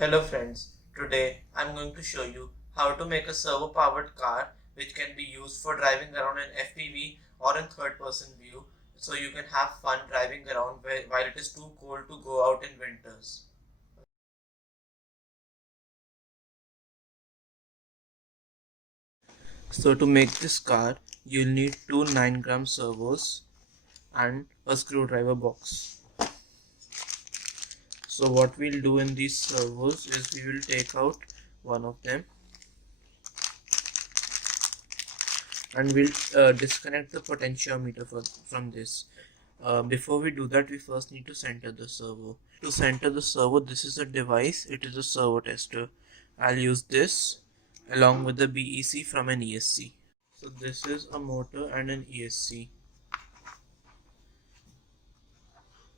Hello friends, today I'm going to show you how to make a servo powered car which can be used for driving around in FPV or in third person view so you can have fun driving around while it is too cold to go out in winters. So to make this car you'll need two 9-gram servos and a screwdriver box. So what we'll do in these servos is we will take out one of them and we'll disconnect the potentiometer from this. Before we do that, we first need to center the servo. To center the servo, this is a device. It is a servo tester. I'll use this along with the BEC from an ESC. So this is a motor and an ESC.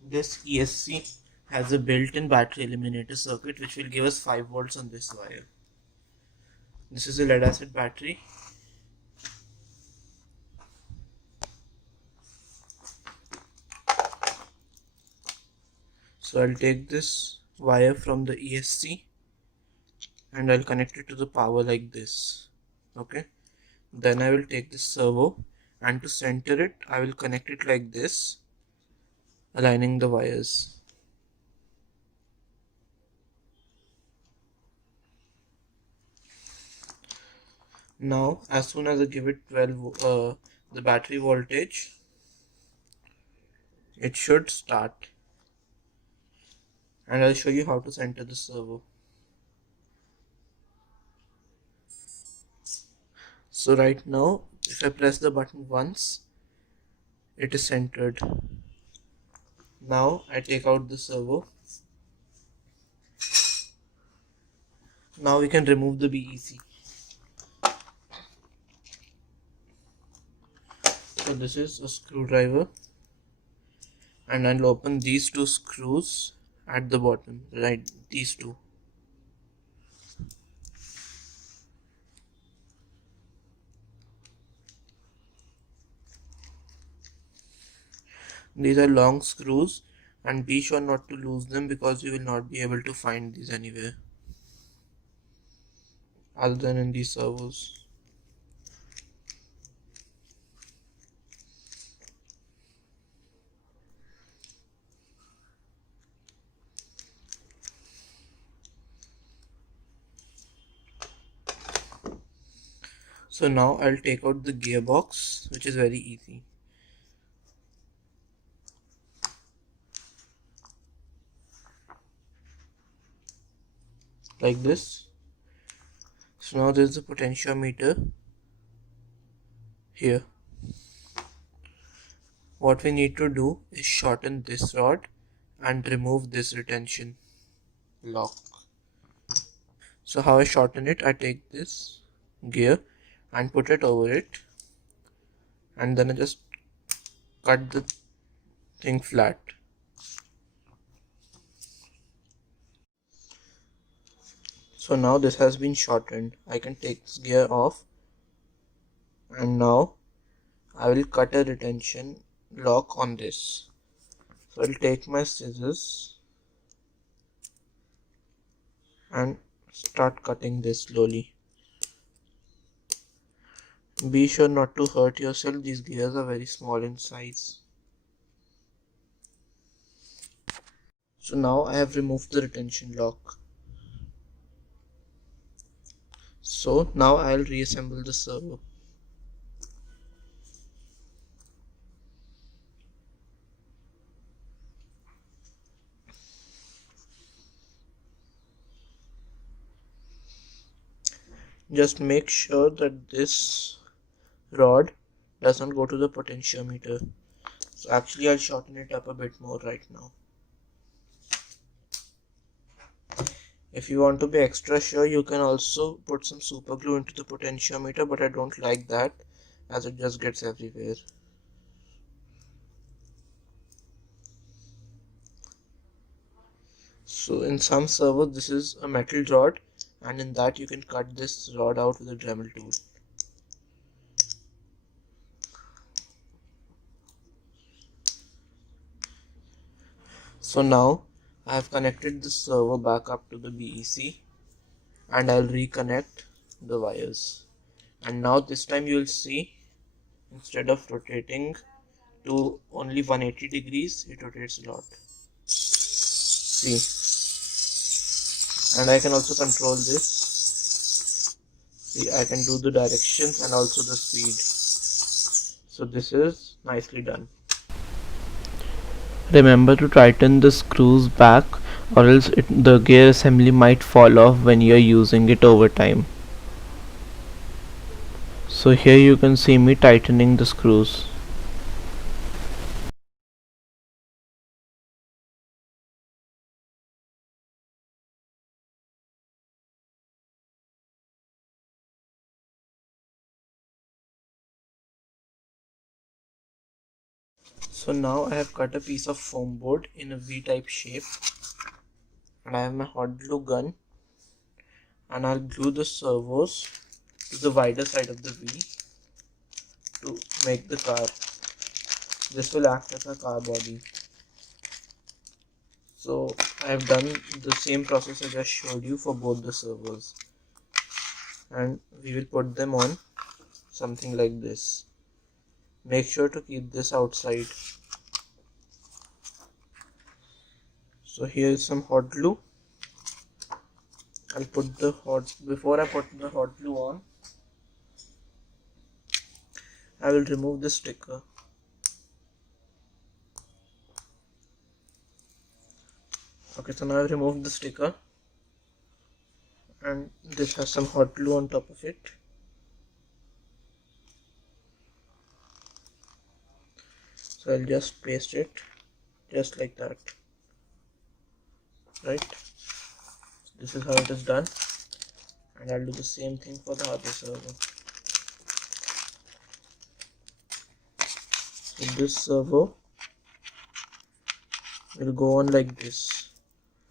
This ESC has a built-in battery eliminator circuit which will give us 5 volts on this wire. This is a lead acid battery. So I'll take this wire from the ESC and I'll connect it to the power like this. Okay, then I will take this servo and to center it I will connect it like this, aligning the wires. Now as soon as I give it 12 the battery voltage, it should start, and I'll show you how to center the servo. So right now if I press the button once, it is centered. Now I take out the servo. Now we can remove the BEC. So this is a screwdriver and I'll open these two screws at the bottom, right, these two. These are long screws and be sure not to lose them because you will not be able to find these anywhere other than in these servos. So now I'll take out the gearbox, which is very easy. Like this. So now there's the potentiometer here. What we need to do is shorten this rod and remove this retention lock. So how I shorten it, I take this gear and put it over it, and then I just cut the thing flat. So now this has been shortened. I can take this gear off, and now I will cut a retention lock on this. So I'll take my scissors and start cutting this slowly. Be sure not to hurt yourself, these gears are very small in size. So now I have removed the retention lock. So now I'll reassemble the servo. Just make sure that this rod does not go to the potentiometer. So actually I'll shorten it up a bit more right now. If you want to be extra sure, you can also put some super glue into the potentiometer, but I don't like that as it just gets everywhere. So in some servos this is a metal rod, and in that you can cut this rod out with a Dremel tool. So now I have connected the servo back up to the BEC, and I'll reconnect the wires. And now this time you will see, instead of rotating to only 180 degrees, it rotates a lot. See, and I can also control this. See, I can do the directions and also the speed. So this is nicely done. Remember to tighten the screws back, or else the gear assembly might fall off when you are using it over time. So here you can see me tightening the screws. So now I have cut a piece of foam board in a V-type shape, and I have my hot glue gun, and I'll glue the servos to the wider side of the V to make the car. This will act as a car body. So I have done the same process I just showed you for both the servos, and we will put them on something like this. Make sure to keep this outside. So here is some hot glue. I'll put the before I put the hot glue on, I will remove the sticker. Okay, so now I've removed the sticker, and this has some hot glue on top of it. So I'll just paste it just like that. Right, this is how it is done, and I'll do the same thing for the other servo. So this servo will go on like this.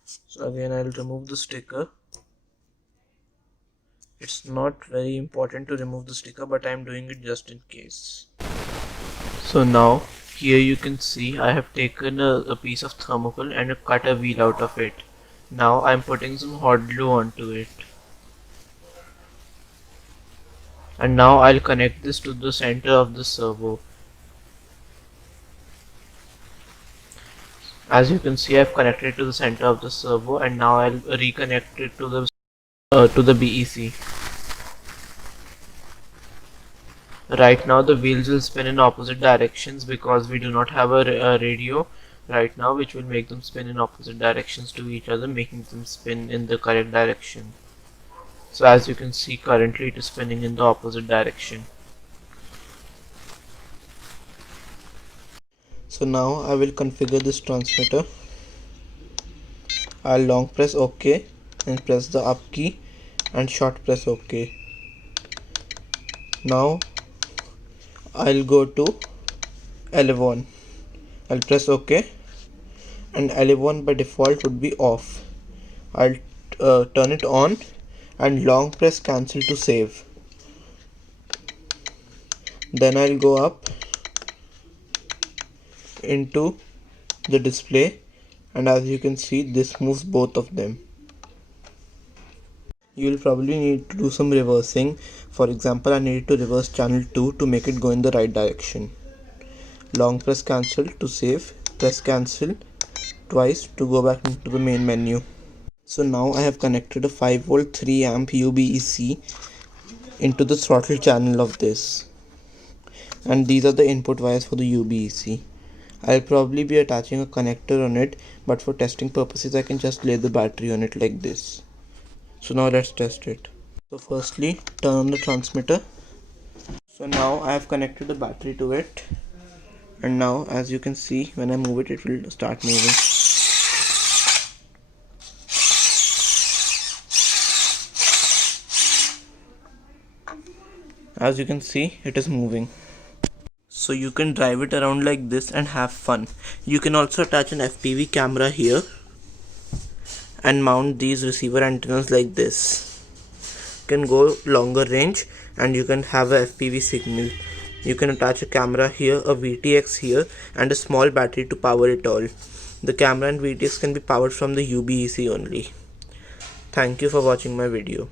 So again I'll remove the sticker. It's not very important to remove the sticker, but I'm doing it just in case. So now here you can see I have taken a piece of thermocol and cut a wheel out of it. Now I'm putting some hot glue onto it. And now I'll connect this to the center of the servo. As you can see, I've connected it to the center of the servo, and now I'll reconnect it to the BEC. Right now the wheels will spin in opposite directions because we do not have a radio right now which will make them spin in opposite directions to each other, making them spin in the correct direction. So as you can see, currently it is spinning in the opposite direction. So now I will configure this transmitter. I'll long press OK and press the up key and short press OK. Now I'll go to L1. I'll press OK, and L1 by default would be off. I'll turn it on and long press cancel to save. Then I'll go up into the display, and as you can see, this moves both of them. You will probably need to do some reversing. For example, I need to reverse channel 2 to make it go in the right direction. Long press cancel to save, press cancel twice to go back into the main menu. So now I have connected a 5V 3A UBEC into the throttle channel of this, and these are the input wires for the UBEC. I'll probably be attaching a connector on it, but for testing purposes I can just lay the battery on it like this. So now let's test it. So firstly, turn on the transmitter. So now I have connected the battery to it, and now as you can see, when I move it, it will start moving. As you can see, it is moving. So you can drive it around like this and have fun. You can also attach an FPV camera here and mount these receiver antennas like this. You can go longer range and you can have a FPV signal. You can attach a camera here, a VTX here, and a small battery to power it all. The camera and VTX can be powered from the UBEC only. Thank you for watching my video.